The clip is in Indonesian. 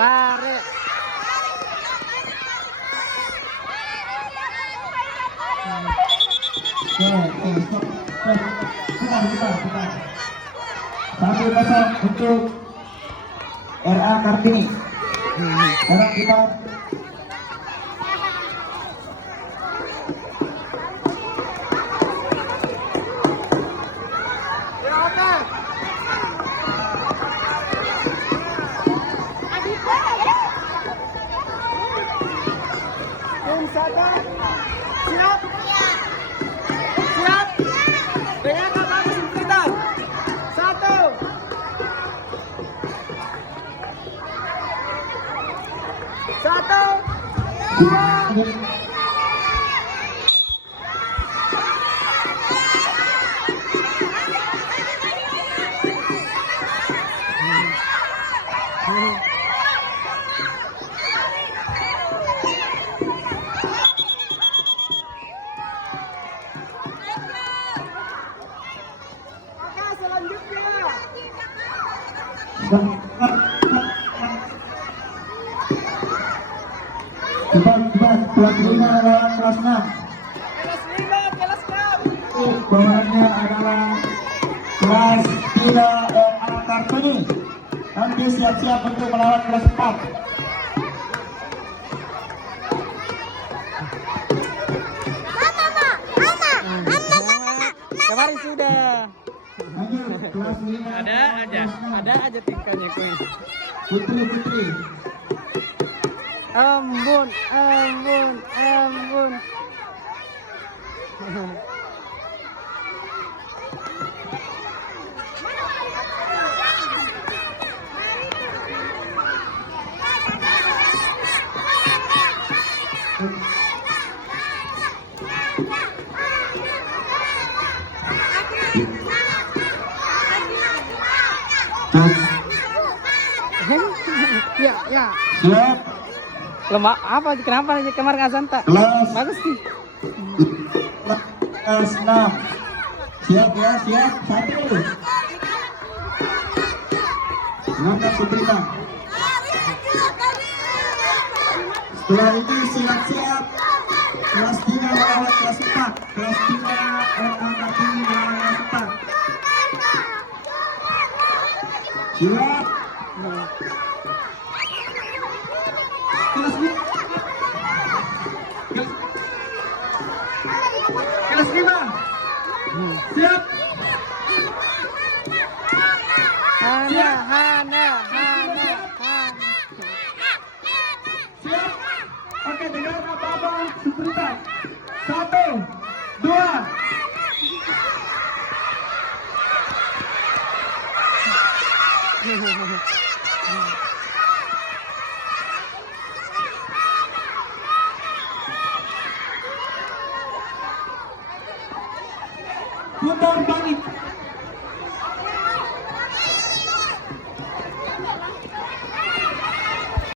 Tarik. Stop. Bentar. 1-0 untuk RA Kartini. Sekarang kita Siap. Siap. Banyak apa kita? 1, 2. Oke, selanjutnya. Cepat kelas 5 lawan kelas 6. Kelas 5, kelas 6. Bawaannya adalah kelas 3 RA Kartini. Nanti siap-siap untuk melawan kelas 4. Kemarin sudah. Kelas 5. Ada aja tingkahnya kuy. Putri. Ambon. Ya. Siap. Lemah apa? Kenapa nih kemarin azan tak? Kelas Bagus sih. kelas 6. Siap. Satu. Langkah Suprita. Setelah ini siap. Kelas 3 melawan kelas 4. Kelas 3 RA Kartini melawan kelas 4. Siap. Kelas 5. Kelas 5. Siap. Hana. Siap. Oke, dengar apa-apa Suprita. 1, 2. Putar balik.